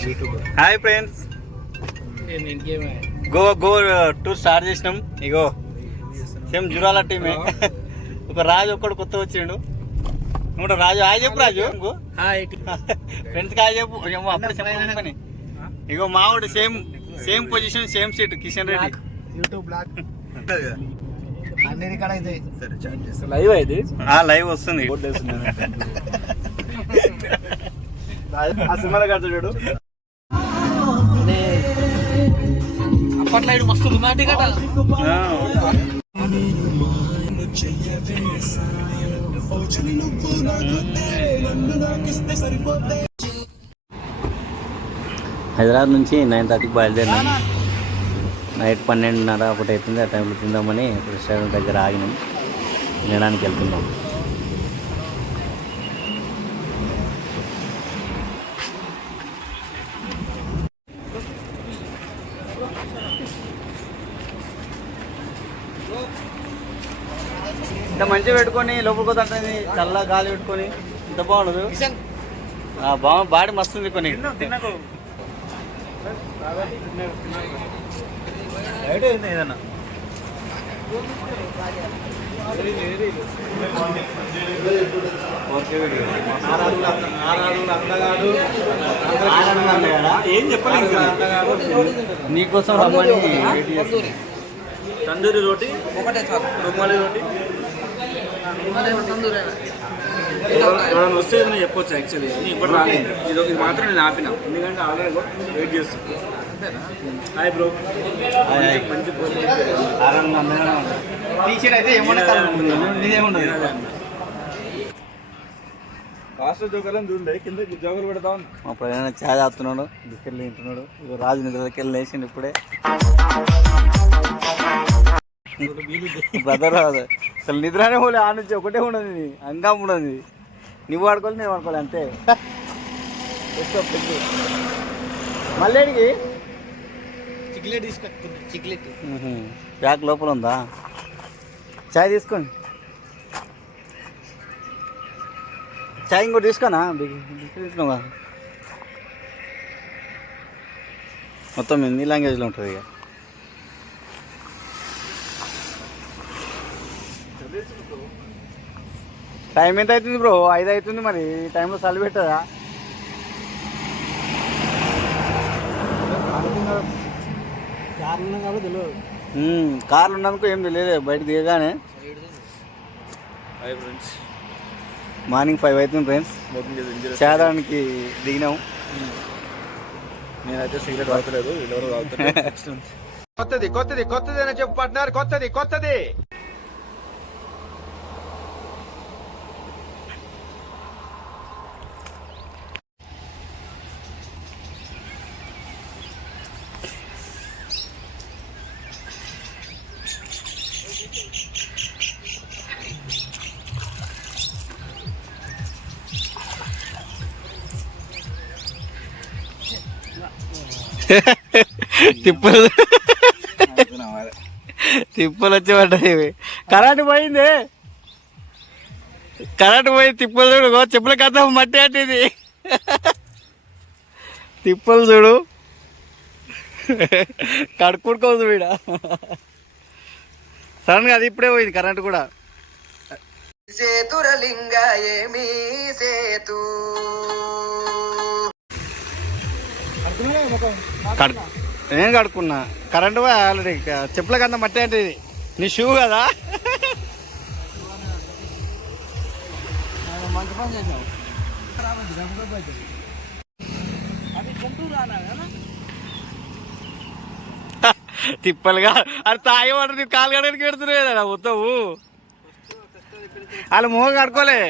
Hi friends, go tour start చేసినాం. ఇగో same Jurala టీమే. ఒక రాజు ఒక్కడు కొత్త వచ్చిండు. నువ్వు రాజు హాయ్ చెప్పు. రాజు ఫ్రెండ్స్ హాయ్ చెప్పు. అప్పుడే చెప్పని. ఇగో మావాడు same position same seat Kishan Reddy. Live వస్తుంది. చూడు అప్పట్లో మస్తు రొమాంటిక్ అట. హైదరాబాద్ నుంచి 9:30కి బయలుదేరినాం. నైట్ 12:30 ఒకటి అవుతుంది. ఆ టైంలో తిందామని రెస్టారెంట్ దగ్గర ఆగినాం. తినడానికి వెళ్తున్నాం. ఇంత మంచిగా పెట్టుకొని లోపలికి అంటే చల్ల గాలి పెట్టుకొని ఇంత బాగుండదు. బాడీ మస్తుంది. కొన్ని ఏదన్నా ఏం చెప్పాలి నీకోసం రమ్మని. తందూరి రోటీ ఒకటే చాలు. రుమాలి రోటీ ఎవరైనా వస్తే నేను చెప్పొచ్చు. యాక్చువల్లీ ఇప్పుడు రాలేదు. ఇది మాత్రం నేను ఆపిన, ఎందుకంటే ఆల్రెడీ వెయిట్ చేస్తాను. Hi bro. మంచి టీషర్ట్ అయితే ఏమన్నా ఫాస్ట్ జోకర్లను చూడండి. కింద జోకర్ పెడతాం. మా ప్రయాణ ఛాయ్ తాగుతున్నాడు, బిస్కెట్లు తింటున్నాడు. ఇక రాజు నిద్రకెళ్ళి లేచిండు ఇప్పుడే. బ్రదర్ రాదు అసలు నిద్రనే పోలే. ఆ నుంచి ఒకటే ఉండదు, అంగా ఉండదు. నువ్వు వాడుకోవాలి, నేను వాడుకోవాలి, అంతే. మళ్ళీ చిక్లెట్ తీసుకొచ్చుకుంటా. చిక్లెట్ ప్యాక్ లోపల ఉందా? చాయ్ తీసుకోండి. చాయ్ ఇంకోటి తీసుకోనా? తీసుకున్నావా? మొత్తం హిందీ లాంగ్వేజ్లో ఉంటుంది. ఇక టైం ఎంత అవుతుంది బ్రో? 5 అవుతుంది. మరి ఈ టైంలో చలి పెట్టదా? కార్లు ఉన్నందుకు ఏం తెలియదు. బయట దిగగానే మార్నింగ్ 5 అవుతుంది ఫ్రెండ్స్. చేదానికి దిగినాము. నేనైతే సిగరెట్ తాగుతలేదు, వీళ్ళెవరు తాగుతలేదు. కొత్తది అని చెప్పు పార్ట్నర్. కొత్తది తిప్పలు వచ్చి పడ్డాయి. కరెంటు పోయింది. తిప్పలు చూడు. చెప్పుల కథ మట్టి అట్టింది. తిప్పలు చూడు. కడుక్కుంటుకోదు వీడ. సడన్ గా అది ఇప్పుడే పోయింది కరెంటు కూడా. సేతురలింగ ఏమీ సేతు నేను కడుక్కున్నా. కరెంటు పోయి ఆల్రెడీ. చెప్పులకి అంత మట్టి అంటే ఇది నీ షూ కదా. మంచి పని చేసావు. తిప్పలుగా అది తాగి వాటర్ నీ కాలు కడగడానికి పెడుతున్నాయి కదా మొత్తము. వాళ్ళు మొహం కడుకోలే.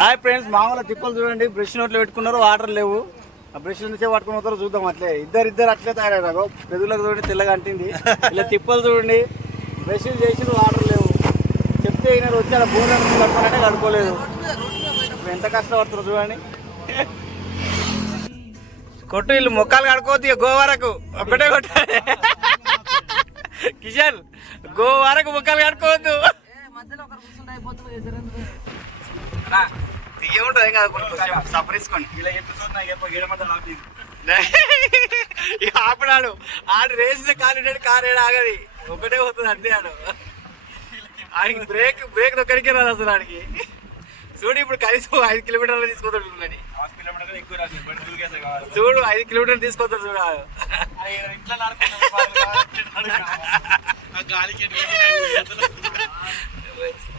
హాయ్ ఫ్రెండ్స్, మామూలు తిప్పలు చూడండి. బ్రష్ నోట్లో పెట్టుకున్నారు, వాటర్ లేవు. ఆ బ్రష్ నుంచే పట్టుకుని పోతారు. చూద్దాం. అట్లే ఇద్దరు అట్లే తయారయ్యారు. పెదులకు చూడండి తెల్లగా అంటింది. ఇలా తిప్పలు చూడండి. బ్రష్ చేసి వాటర్ లేవు. చెప్తే ఈయన వచ్చి అలా బోర్ కడుపునంటే కడుకోలేదు. ఎంత కష్టపడుతున్నారు చూడండి. కొట్టు వీళ్ళు మొక్కలు కడుకోవద్దు. గోవరకు ఒక్కటే కొట్టాలి. కిషన్ గో వరకు ముక్కలు కట్టుకోవద్దు ఏముంటుంది కాదు సపరేసుకోండి ఇలా ఆపడాడు ఆడు రేసిన కారు ఏడు ఆగది ఒకటే పోతుంది అంతే ఆడు ఆడికి బ్రేక్ ఒక్కడికే రాదు అసలు ఆడికి చూడు ఇప్పుడు కనీసం 5 కిలోమీటర్లు తీసుకొస్తాడు చూడు 5 కిలోమీటర్లు తీసుకొస్తాడు చూడు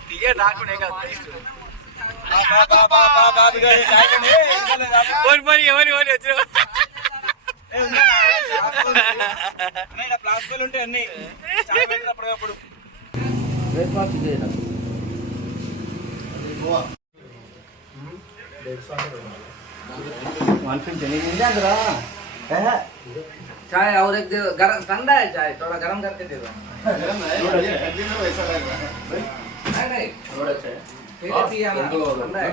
తీయ నాకునే కాదు ఎవరి వచ్చిన ప్లాస్టిక్ ఉంటాయి అన్ని అప్పుడు బ్రేక్ఫాస్ట్ చేయడం चाय और एक दे गरम ठंडा है चाय थोड़ा गरम करके दे दो नहीं ठीक है पिया ना ठंडा है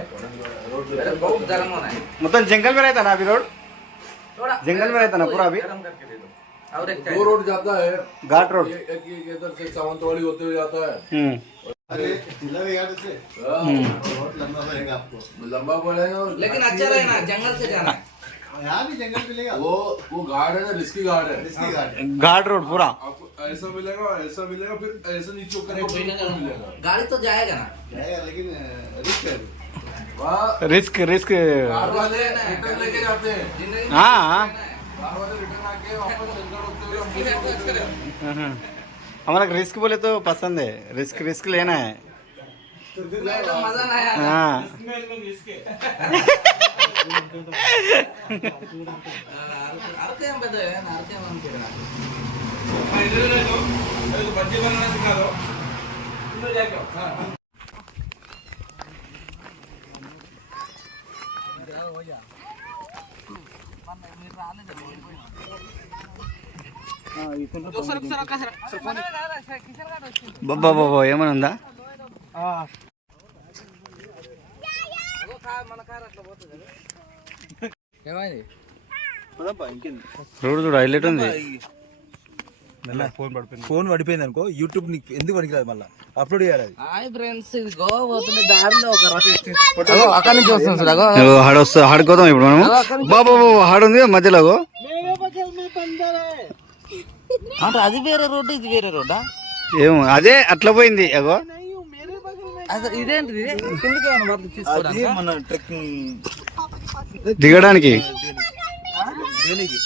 बहुत गरम होना है मतलब जंगल में रहता ना अभी रोड थोड़ा जंगल में रहता ना पूरा अभी गरम करके दे दो और एक चाय दो रोड जाता है घाट रोड एक इधर से सावंतवाड़ी होते हुए जाता है लंबा पड़ेगा लेकिन अच्छा रहेगा जंगल से जाना है यहाँ भी जंगल मिलेगा वो गार्ड है ना रिस्की गार्ड है घाट रोड पूरा आपको ऐसा मिलेगा फिर ऐसा नीचे करेगा मिलेगा गाड़ी तो जाएगा ना जाएगा लेकिन रिस्क है वहाँ रिस्क कार वाले रिटर्न लेके जाते हैं हाँ कार वाले रिटर्न आके वापस जंगल होते हुए हमारा रिस्क बोले तो पसंद है रिस्क लेना है तो मजा ना आया हाँ अरके हम बदे ना अरके हम केरना बच्चे बनाना सिखा दो इधर जाके బాబా బాబా ఏమైనా ఉందా ఏమైంది రోడ్ చూడు హైలైట్ ఉంది ఫోన్ పడిపోయింది అనుకో యూట్యూబ్ నీకు ఎందుకు పనికిరాదు మళ్ళీ అప్లోడ్ చేయాలి అది. హాయ్ ఫ్రెండ్స్ ఇది గోవా పోతున్న దారిలో ఒక అక్కడి నుంచి వస్తుంది సార్ హాడుకోదాం ఇప్పుడు మనం బాబా బాబా హాడు ఉంది మధ్యలో అంటే అది వేరే రోడ్డు ఇది వేరే రోడ్డా ఏమో అదే అట్లా పోయింది అగో అసలు ఇదేంటిది కిందకి ఏమైనా మొదలు అది తీసుకోవడానికి మన ట్రెక్కింగ్ దిగడానికి దేనికి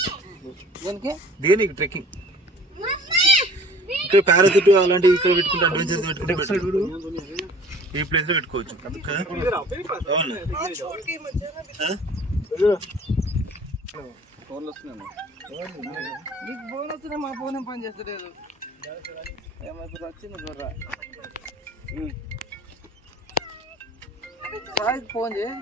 దేనికి దేనికి ట్రెక్కింగ్ ఇక్కడ పారాచూట్ అలాంటివి ఇక్కడ పెట్టుకుంటే అడ్వెంచర్స్ పెట్టుకుంటే better. ఈ ప్లేస్ లో పెట్టుకోవచ్చు కదా అవును నీకు ఫోన్ వస్తుంది మా ఫోన్ ఏం పని చేస్తలేదు ఏమైనా వచ్చింది గొర్ర సాయికి ఫోన్ చేయి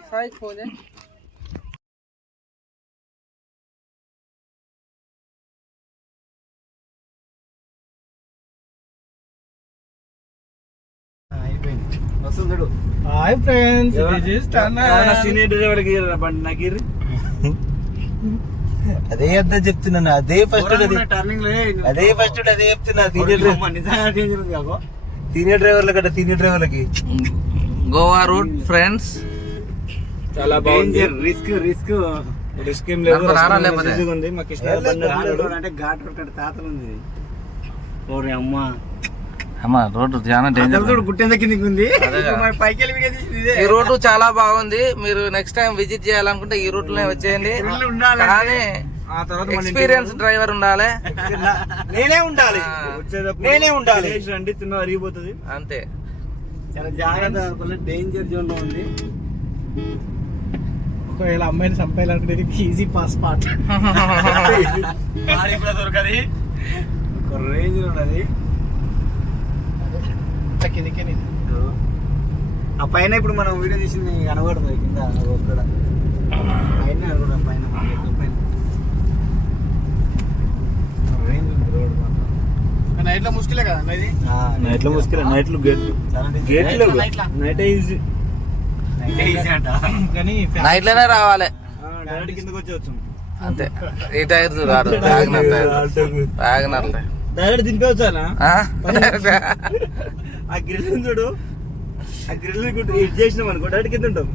హాయ్ ఫ్రెండ్స్ సీనియర్ డ్రైవర్ బండి నాకు అదే అర్థం చెప్తున్నాను అదే ఫస్ట్ టర్నింగ్ అదే ఫస్ట్ అదే చెప్తున్నా సీనియర్ డ్రైవర్ల కంటే సీనియర్ డ్రైవర్లకి గోవా రూట్ ఫ్రెండ్స్ చాలా బాగుంది రిస్క్ రిస్క్ ఏం లేదు రారా లేకపోతే? ఉంది మాకు ఇష్టం అంటే ఘాట్ రోడ్ కంటే తాతలు ఉంది ఓరే అమ్మా అమ్మా రోడ్డు చాలా డేంజర్ చూడు గుట్టెంత కిందకి ఉంది అదేగా. మరి పైకి వెళ్ళి వీడియో తీసింది ఇదే. ఈ రోడ్డు చాలా బాగుంది మీరు నెక్స్ట్ టైం విజిట్ చేయాలనుకుంటే ఈ రూట్ లో వచ్చేయండి ఇల్లు ఉండాలంటే కానీ ఆ తర్వాత ఎక్స్పీరియన్స్ డ్రైవర్ ఉండాలి నేనే ఉండాలి ఆ. వచ్చేటప్పుడు నేనే ఉండాలి రండి తిన్న అరిగిపోతుంది అంతే చాలా జాగ్రత్త డేంజర్ జోన్ లో ఉంది ఒకవేళ అమ్మాయిని చంపేయాలంటే ఈజీ పాస్ పార్ట్ దొరకది ఒక రేంజ్ ఉన్నది ఆ పైన ఇప్పుడు మనం వీడియో తీసింది కనబడుతుంది కింద అక్కడ పైన కనబడదు పైన రేంజ్ ఉంది రోడ్ నైట్ లో ముష్కిలే కదా ఇది నైట్ లో ముసుకెళ్ళ నైట్ లో గేట్లు నైట్ ఈజీ ఈజీ అంట కానీ నైట్ లోనే రావాలి డైరెక్ట్ కిందకి వచ్చేవచ్చు అంతే ఈ టైర్ రాడు వ్యాగనర్ డైరెక్ట్ దింపవచ్చానా ఆ? ఆ గ్రిల్ చూడు, ఆ గ్రిల్ ఇట్ చేసినాం అనుకో డైరెక్ట్ కింద ఉంటాం.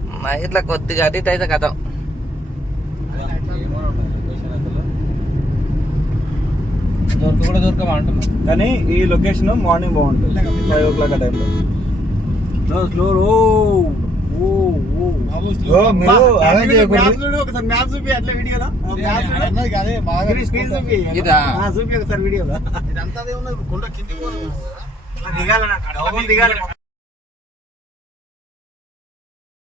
ఇట్లా కొద్దిగా అటు ఇటు అయితే కథ. కానీ ఈ లొకేషన్ మార్నింగ్ బాగుంటుంది 5 o'clock ఆ టైంలో. ఒకసారి మ్యాప్ చూపి అట్లా వీడియోలో ఇదా? చూపి ఒకసారి వీడియోలో దిగాలి